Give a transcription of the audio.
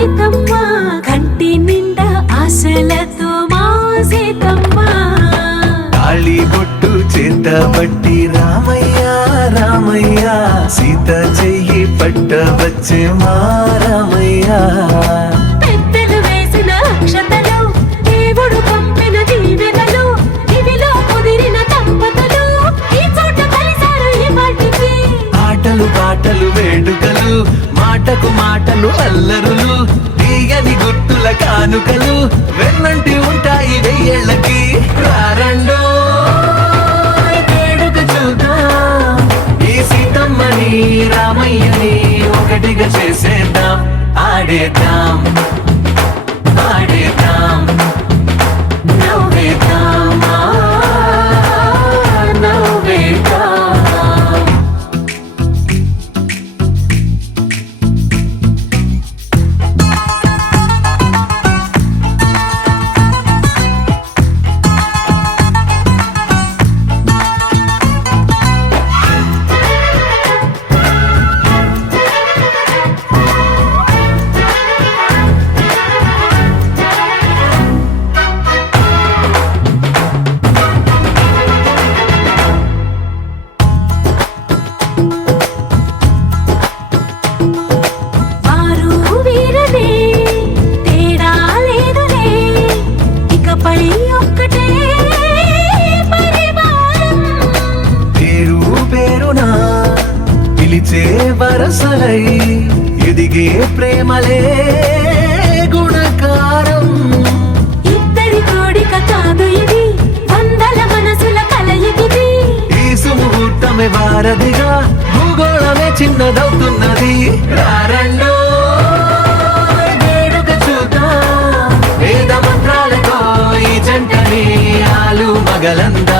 సీతమ్మ కంటి నిండా ఆశలతో మా సీతమ్మ తాళి బొట్టు చేత పట్టి రామయ్య రామయ్య సీత చెయ్యి పట్ట వచ్చే మా రామయ్య పెద్దలు వేసిన అక్షతలు దేవుడు పంపిన దీవెనలు ఇవిలో కుదిరిన దంపతులు ఈ చోట కలిసారు ఈ వాటికి ఆటలు పాటలు వేడుకలు మాటకు మాటలు అల్లరులు తీయని గుర్తుల కానుకలు వెన్నంటి ఉంటాయి వెయ్యేళ్ళకి రారండో వేడుక చూద్దాం ఈ సీతమ్మని రామయ్యని ఒకటిగా చేసేద్దాం ఆడేద్దాం ఆడేద్దాం నవ్వేద్దాం నవ్వేద్దాం వారు వీరనే తేడా లేదులే ఇకపై ఒక్కటే పరివారం పేరు పేరునా పిలిచే వరసలై ఎదిగే ప్రేమలే గుణకారం ఇద్దరి కోడిక కాదు ఇది వందల మనసుల కలయికిది ఈ సుముహూర్తమే వారధిగా భూగోళమే చిన్నదవుతున్నది రారండో వేడుక చూద్దాం వేద మంత్రాలతో ఈ జంటని ఆలు మగలందా